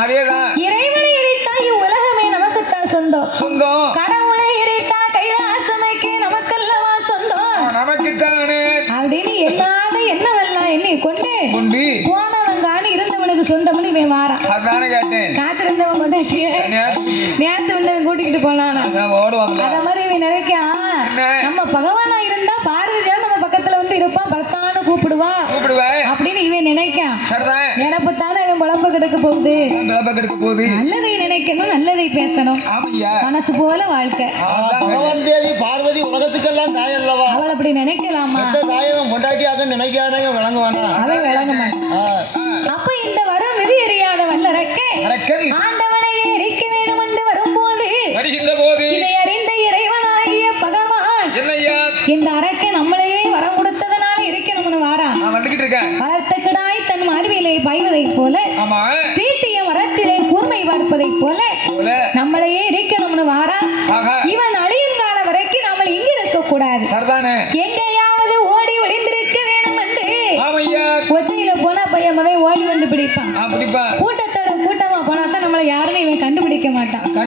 அதேதான். இறைவனை இறைத்தா இவ்வுலகமே நமக்குத்தான் சொந்தம். சொந்தம். கடவுளை இறைத்தா கைலாசமைக்கு நமக்கல்லவா சொந்தம். நமக்குத்தானே அப்படின்னு என்னாத என்னவெல்லாம் எண்ணி கொண்டு கொண்டு போனவன் தானே இருந்தவனுக்கு சொந்தம்னு இவன் வாரான். அதானே கேட்டேன். காத்திருந்தவன் கொண்டாட்டி நேத்து வந்தவன் கூட்டிக்கிட்டு போனானா ஓடுவாங்க. அத மாதிரி இவன் நினைக்கா நம்ம பகவானா இருந்தா பார்வதியால் நம்ம பக்கத்துல வந்து இருப்பான், பர்த்தான்னு கூப்பிடுவா அப்படின்னு இவன் நினைக்கான். நினைப்புத்தானே இவன் குழம்பு கெடுக்க போகுது. நல்லதை நினைக்கணும், நல்லதை பேசணும், மனசு போல வாழ்க்கை. பகவான் தேவி பார்வதி உலகத்துக்கெல்லாம் தாய் அல்லவா? அவள் அப்படி நினைக்கலாமா? தாயவன் கொண்டாட்டியாக நினைக்காதங்க விளங்குவானா? அவன் விளங்க மாட்டான். அப்ப இந்த வரம் விதி எறியாத வல்லரக்கே ஆண்டவனையே எரிக்க வேணும் என்று வரும்போது இதை அறிந்த இறைவனாகிய பகவான் இந்த அரக்கை நம்மளையே வரம் கொடுத்ததனால இருக்கணும்னு வாரான். வளர்த்த கிடாய் தன் மார்பிலை பாய்வதை போல தீட்டிய மரத்திலே கூர்மை பார்ப்பதை போல நம்மளையே இருக்கணும்னு வாரான். இவன் அழியும் கால வரைக்கும் நம்ம இங்க இருக்க கூடாது, எங்கேயாவது ஓடி ஒளிந்திருக்க வேணும் என்று ஒத்தையில போனா பையன் மகன் ஓடி வந்து பிடிப்பான். கூட்டத்தோட கூட்டமா போனா தான் நம்மளை யாருன்னு இவன் கண்டுபிடிக்க மாட்டான்.